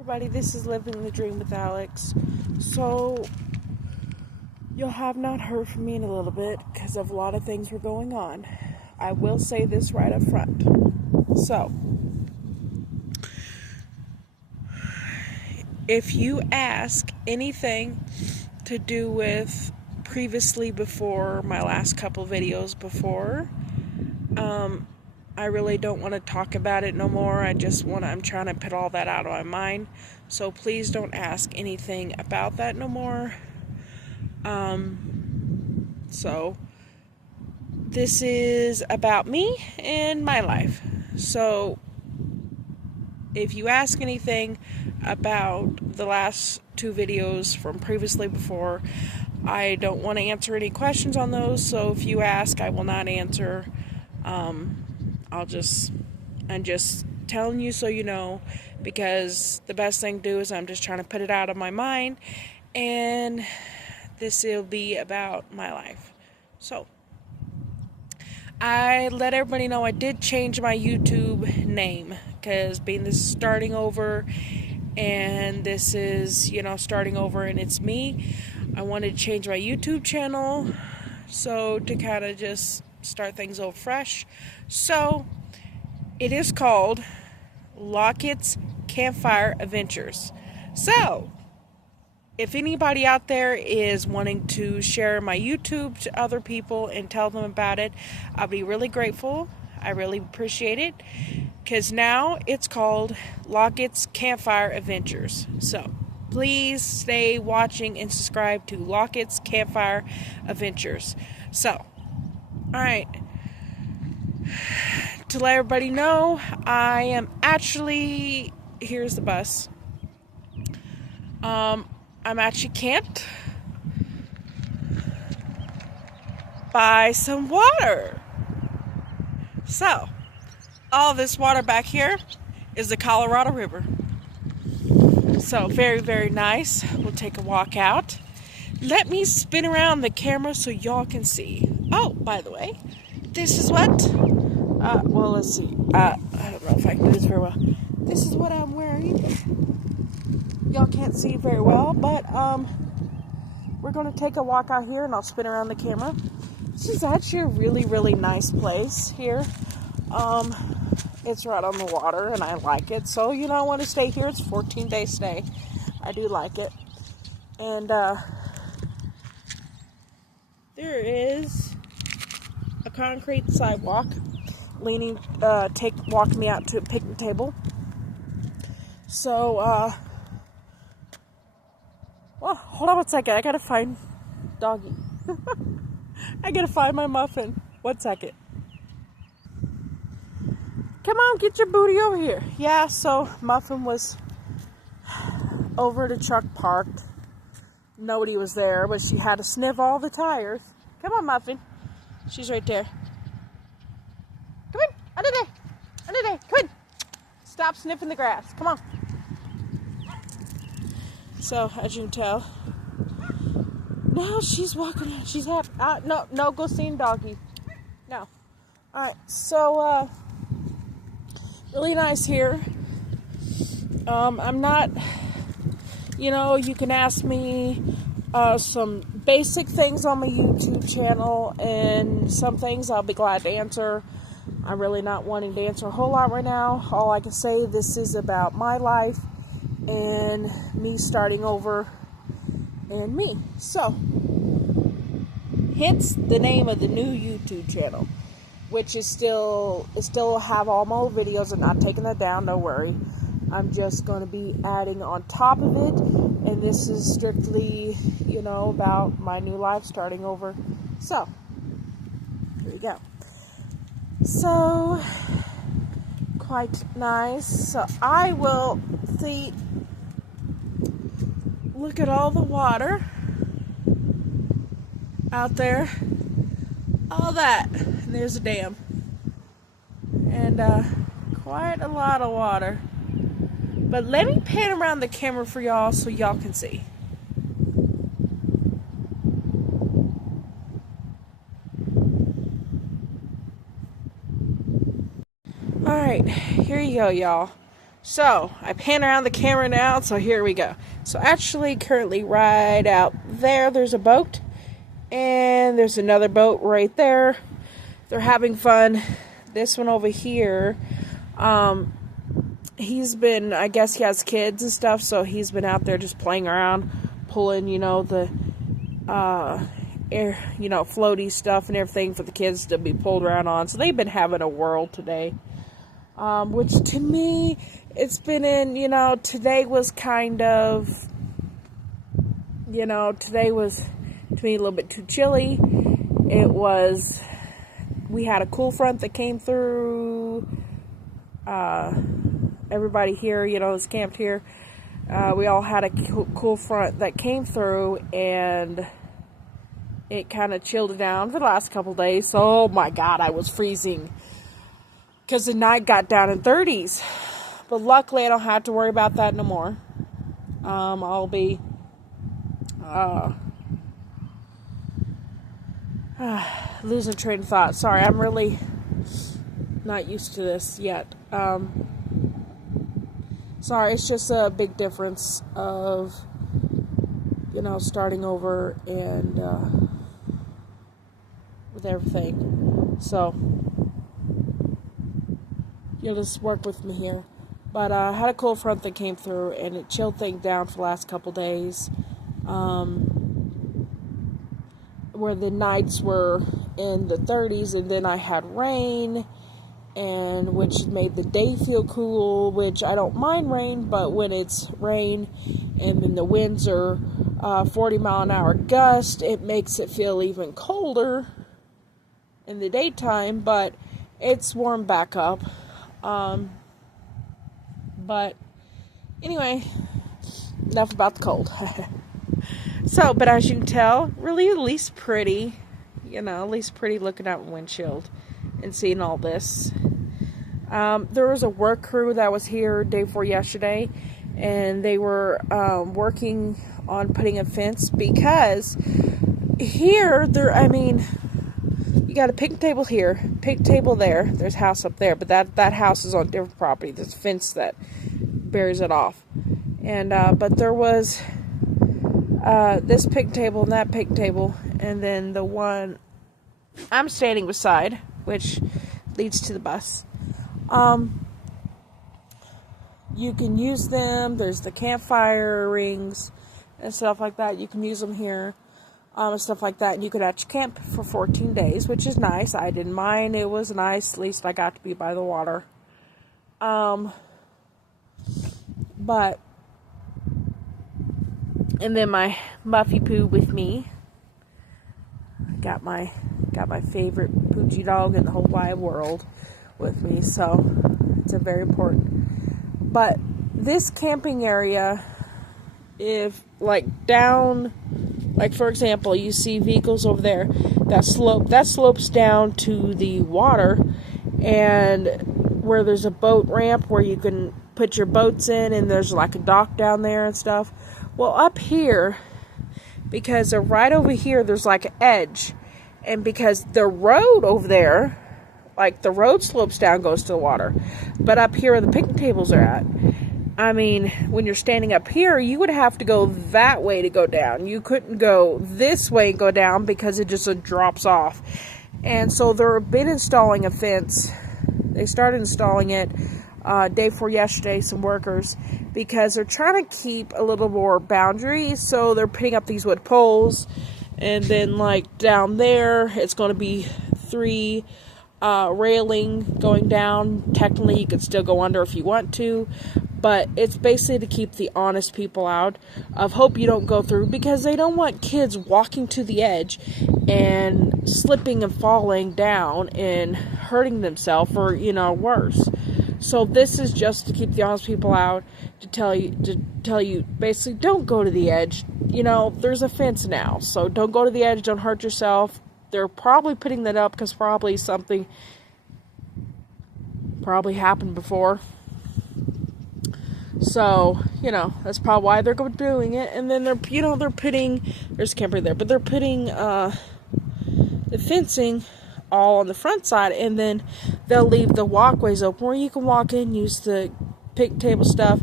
Everybody, this is Living the Dream with Alex. So, you'll have not heard from me in a little bit because of a lot of things were going on. I will say this right up front. So, if you ask anything to do with previously before my last couple videos before, I really don't want to talk about it no more. I'm trying to put all that out of my mind. So please don't ask anything about that no more. So this is about me and my life. So if you ask anything about the last two videos from previously before, I don't want to answer any questions on those. So if you ask, I will not answer. I'm just telling you so you know, because the best thing to do is I'm just trying to put it out of my mind, and this will be about my life. So, I let everybody know I did change my YouTube name, because being this is starting over, and this is, starting over and it's me, I wanted to change my YouTube channel, so to kind of just start things over fresh. So, it is called Lockett's Campfire Adventures. So, if anybody out there is wanting to share my YouTube to other people and tell them about it, I'll be really grateful. I really appreciate it, because now it's called Lockett's Campfire Adventures. So, please stay watching and subscribe to Lockett's Campfire Adventures. So, alright. To let everybody know, I am actually, here's the bus. I'm actually camped by some water. So, all this water back here is the Colorado River. So, very, very nice. We'll take a walk out. Let me spin around the camera so y'all can see. Oh, by the way, this is what... well, let's see. I don't know if I can do this very well. This is what I'm wearing. Y'all can't see very well, but we're going to take a walk out here, and I'll spin around the camera. This is actually a really, really nice place here. It's right on the water, and I like it. So, I want to stay here. It's a 14-day stay. I do like it. And there is a concrete sidewalk walking me out to a picnic table. So, well, hold on one second. I gotta find Doggy. I gotta find my Muffin. 1 second. Come on, get your booty over here. Yeah, so Muffin was over at a truck parked. Nobody was there, but she had to sniff all the tires. Come on, Muffin. She's right there. Come in, under there, come in. Stop sniffing the grass, come on. So, as you can tell, now she's walking, she's happy. No, go see Doggy. No. Alright, so, really nice here. I'm not, you can ask me some basic things on my YouTube channel, and some things I'll be glad to answer. I'm really not wanting to answer a whole lot right now. All I can say, this is about my life and me starting over and me. So, hence the name of the new YouTube channel, which is still have all my old videos. I'm not taking that down, don't worry. I'm just going to be adding on top of it, and this is strictly, about my new life starting over. So, here we go. So, quite nice. So, I will look at all the water out there. All that. And there's a dam. And, quite a lot of water. But let me pan around the camera for y'all so y'all can see. Alright, here you go, y'all. So, I pan around the camera now, so here we go. So, actually, currently, right out there, there's a boat. And there's another boat right there. They're having fun. This one over here, he's been, I guess he has kids and stuff, so he's been out there just playing around, pulling, the air, floaty stuff and everything for the kids to be pulled around on. So they've been having a whirl today. Which to me, it's been today was kind of, today was, to me, a little bit too chilly. We had a cool front that came through. Everybody here, is camped here. We all had a cool front that came through, and it kind of chilled it down for the last couple days. So, oh my God, I was freezing. Because the night got down in 30s. But luckily, I don't have to worry about that no more. I'll be losing train of thought. Sorry, I'm really not used to this yet. Sorry, it's just a big difference of, starting over and with everything. So, you'll just work with me here. But I had a cold front that came through, and it chilled things down for the last couple days. Where the nights were in the 30s, and then I had rain, and which made the day feel cool, which I don't mind rain, but when it's rain and then the winds are 40-mile-an-hour gust, it makes it feel even colder in the daytime, but it's warmed back up. But anyway, enough about the cold. So, but as you can tell, really at least pretty, at least pretty looking out the windshield and seeing all this. There was a work crew that was here day before yesterday, and they were working on putting a fence because here, you got a picnic table here, picnic table there, there's a house up there, but that house is on different property. There's a fence that buries it off. And, but there was this picnic table and that picnic table, and then the one I'm standing beside, which leads to the bus. You can use them. There's the campfire rings and stuff like that. You can use them here. And stuff like that, and you could actually camp for 14 days, which is nice. I didn't mind. It was nice. At least I got to be by the water. But, and then my Muffy Poo with me. Got my favorite Poochie dog in the whole wide world with me, so it's a very important. But this camping area, if down, for example, you see vehicles over there that slopes down to the water, and where there's a boat ramp where you can put your boats in, and there's a dock down there and stuff. Well, up here, because right over here there's an edge, and because the road over there, the road slopes down, goes to the water, but up here where the picnic tables are at, when you're standing up here, you would have to go that way to go down. You couldn't go this way and go down because it just drops off. And so they've been installing a fence. They started installing it day before yesterday, some workers, because they're trying to keep a little more boundaries. So they're putting up these wood poles, and then down there, it's going to be 3 railing going down. Technically, you could still go under if you want to, but it's basically to keep the honest people out of hope you don't go through, because they don't want kids walking to the edge and slipping and falling down and hurting themselves or, worse. So this is just to keep the honest people out, to tell you basically don't go to the edge. There's a fence now, so don't go to the edge, don't hurt yourself. They're probably putting that up because probably something happened before. So, that's probably why they're doing it. And then they're putting, there's a camper there, but they're putting the fencing all on the front side, and then they'll leave the walkways open where you can walk in, use the picnic table stuff.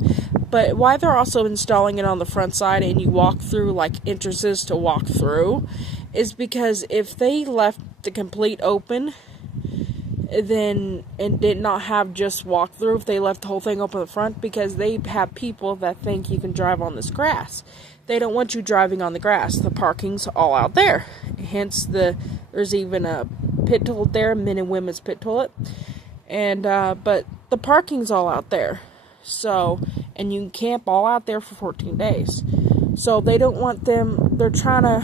But why they're also installing it on the front side and you walk through like entrances to walk through is because if they left the complete open, then and did not have just walk through, if they left the whole thing open in the front, because they have people that think you can drive on this grass. They don't want you driving on the grass. The parking's all out there. Hence there's even a pit toilet there, men and women's pit toilet. And but the parking's all out there. So, and you can camp all out there for 14 days. So they don't want them, they're trying to,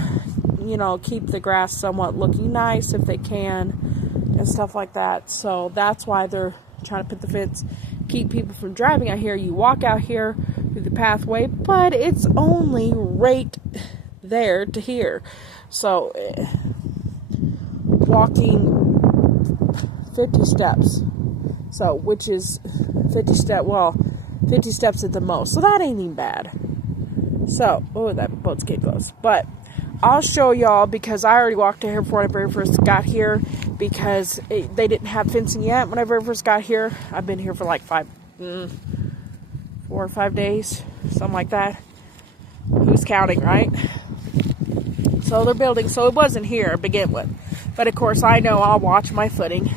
keep the grass somewhat looking nice if they can and stuff like that. So that's why they're trying to put the fence, keep people from driving out here. You walk out here through the pathway, but it's only right there to here. So walking 50 steps. So, which is 50 steps at the most. So that ain't even bad. So, that boat's getting close. But I'll show y'all, because I already walked here before I very first got here, because they didn't have fencing yet when I very first got here. I've been here for like 4 or 5 days, something like that. Who's counting, right? So they're building, so it wasn't here to begin with. But of course, I know I'll watch my footing.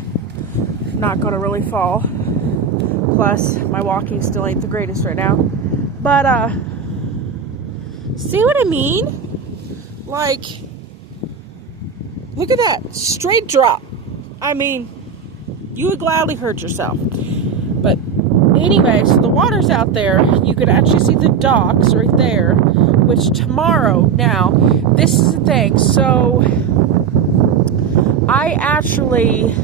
Not gonna really fall. Plus, my walking still ain't the greatest right now. But, see what I mean? Like, look at that. Straight drop. I mean, you would gladly hurt yourself. But, anyway, so the water's out there. You could actually see the docks right there. Which tomorrow, now, this is the thing. So, I actually,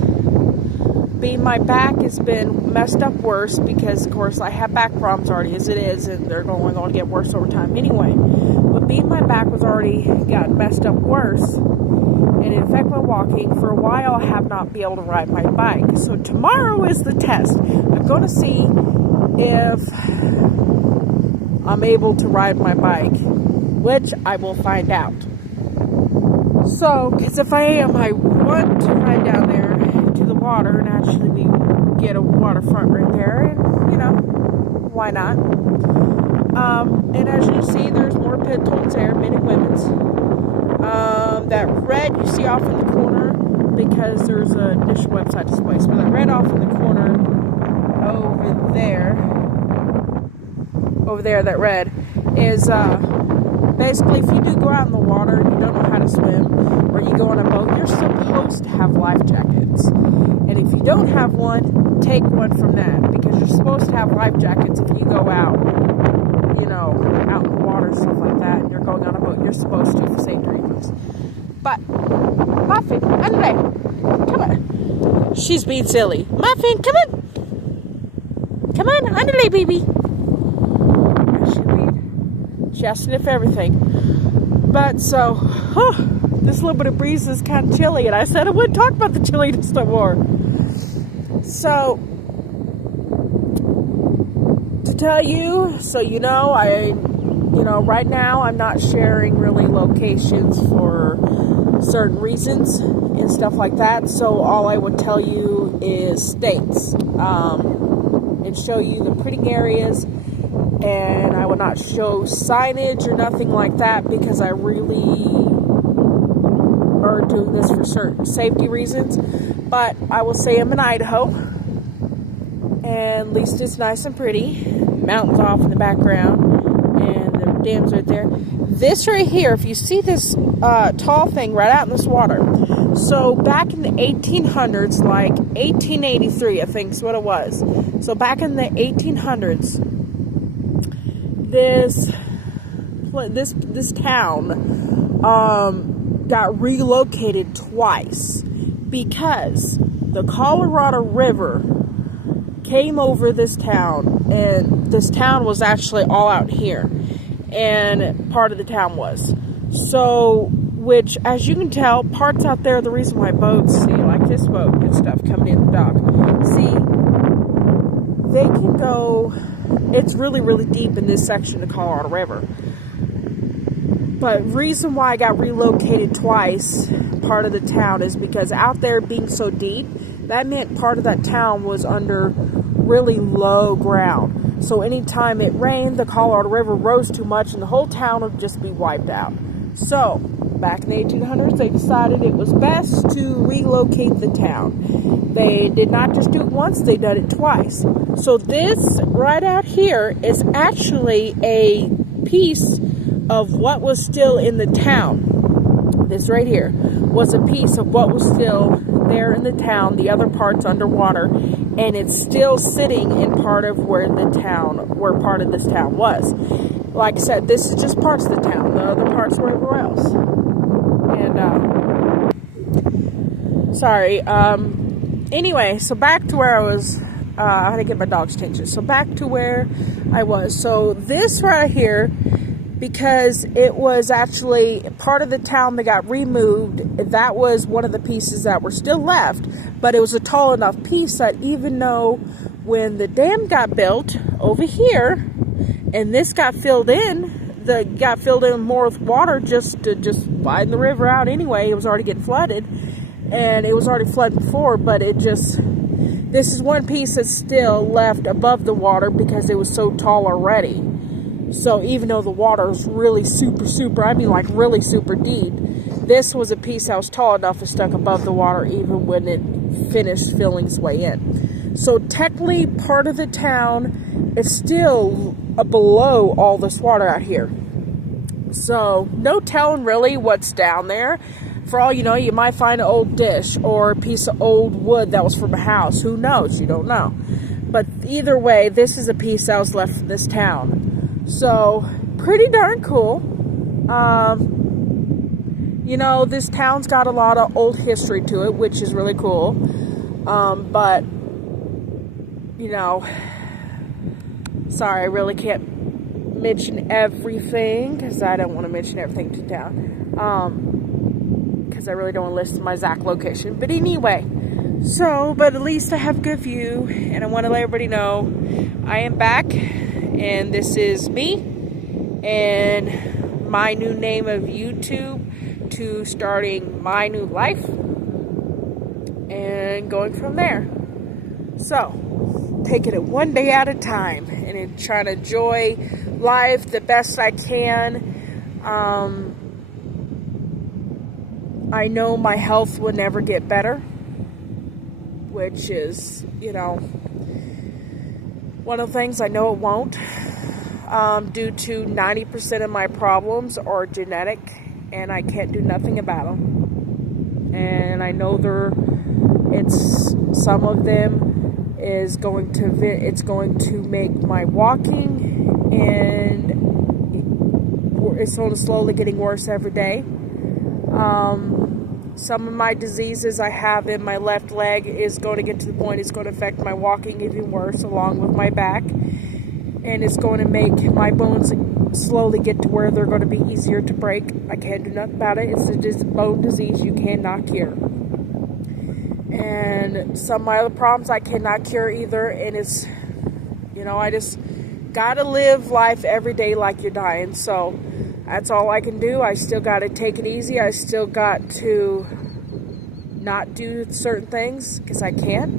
my back has been messed up worse because, of course, I have back problems already as it is, and they're only going to get worse over time anyway. But my back was already gotten messed up worse, and it affected my walking. For a while, I have not been able to ride my bike. So tomorrow is the test. I'm going to see if I'm able to ride my bike, which I will find out. So, because if I am, I want to ride down there to the water and actually get a waterfront right there, and why not? And as you see, there's more pit toilets there, men and women's. That red you see off in the corner, because there's a dish website display, but that red off in the corner over there, that red is basically, if you do go out in the water and you don't know how to swim, or you go on a boat, you're supposed to have life jackets. And if you don't have one, take one from that, because you're supposed to have life jackets if you go out, out in the water, stuff like that, and you're going on a boat, you're supposed to for safety reasons. But, Muffin, Andre, come on. She's being silly. Muffin, come on. Come on, Andre, baby. She has to sniff everything. But so, this little bit of breeze is kind of chilly, and I said I wouldn't talk about the chilliness no more. So, to tell you, so right now I'm not sharing really locations for certain reasons and stuff like that. So all I would tell you is states, and show you the pretty areas. And I will not show signage or nothing like that, because I really are doing this for certain safety reasons. But I will say I'm in Idaho, and at least it's nice and pretty. Mountains off in the background, and the dam's right there. This right here, if you see this tall thing right out in this water, so back in the 1800s, like 1883, I think is what it was. So back in the 1800s, this town got relocated twice because the Colorado River came over this town, and this town was actually all out here, and part of the town was. So, which, as you can tell, parts out there, the reason why boats, see, like this boat and stuff coming in the dock, see, they can go, it's really, really deep in this section of the Colorado River. But reason why I got relocated twice, part of the town, is because out there being so deep, that meant part of that town was under really low ground. So anytime it rained, the Colorado River rose too much and the whole town would just be wiped out. So back in the 1800s, they decided it was best to relocate the town. They did not just do it once, they did it twice. So this right out here is actually a piece of what was still in the town. This right here was a piece of what was still there in the town. The other part's underwater, and it's still sitting in part of where part of this town was. Like I said, this is just parts of the town. The other parts were everywhere else. And anyway, so back to where I was. I had to get my dog's attention. So back to where I was. So this right here, because it was actually part of the town that got removed, that was one of the pieces that were still left, but it was a tall enough piece that even though when the dam got built over here, and this got filled in, more with water just to widen the river out anyway. It was already getting flooded, and it was already flooded before, but this is one piece that's still left above the water because it was so tall already. So even though the water is really like really super deep, this was a piece that was tall enough and stuck above the water even when it finished filling its way in. So technically part of the town is still below all this water out here. So no telling really what's down there. For all you know, you might find an old dish or a piece of old wood that was from a house. Who knows? You don't know. But either way, this is a piece that was left from this town. So, pretty darn cool. You know, this town's got a lot of old history to it, which is really cool. But, you know, sorry, I really can't mention everything, because I don't want to mention everything to town. Because I really don't want to list my exact location. But anyway, but at least I have good view, and I want to let everybody know I am back. And this is me and my new name of YouTube to starting my new life and going from there. So, taking it one day at a time and trying to enjoy life the best I can. I know my health will never get better, which is, you know, one of the things I know it won't, due to 90% of my problems are genetic, and I can't do nothing about them. And I know some of them is going to make my walking, and it's slowly getting worse every day. Some of my diseases I have in my left leg is going to get to the point it's going to affect my walking even worse, along with my back. And it's going to make my bones slowly get to where they're going to be easier to break. I can't do nothing about it. It's a bone disease you cannot cure. And some of my other problems I cannot cure either. And it's, you know, I just got to live life every day like you're dying. So that's all I can do. I still got to take it easy. I still got to not do certain things because I can't.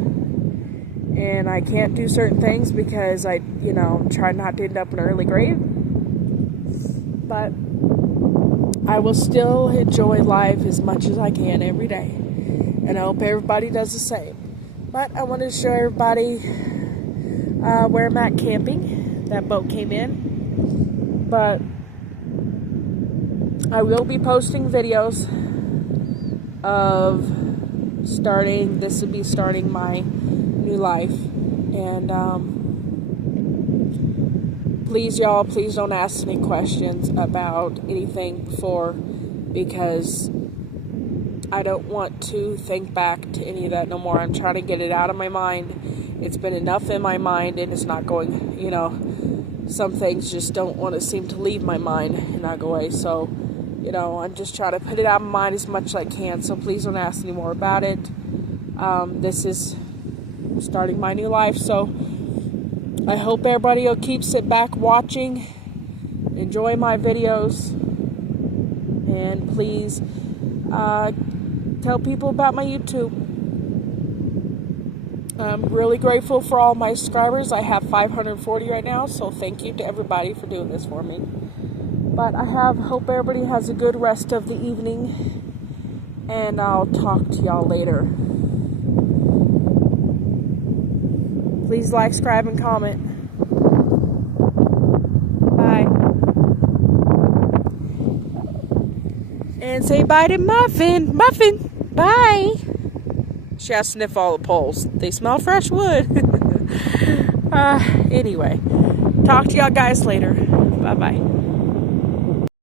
And I can't do certain things because I, you know, try not to end up in an early grave. But I will still enjoy life as much as I can every day. And I hope everybody does the same. But I wanted to show everybody where I'm at camping. That boat came in. But I will be posting videos of starting my new life. And please, y'all, please don't ask any questions about anything before, because I don't want to think back to any of that no more. I'm trying to get it out of my mind. It's been enough in my mind, and it's not going, you know, some things just don't want to seem to leave my mind and not go away. So, you know, I'm just trying to put it out of my mind as much as I can. So please don't ask any more about it. This is starting my new life. So I hope everybody will keep sit back watching, enjoy my videos, and please tell people about my YouTube. I'm really grateful for all my subscribers. I have 540 right now, so thank you to everybody for doing this for me. But hope everybody has a good rest of the evening, and I'll talk to y'all later. Please like, subscribe, and comment. Bye. And say bye to Muffin. Muffin, bye. She has to sniff all the poles. They smell fresh wood. Anyway, talk to y'all guys later. Bye-bye.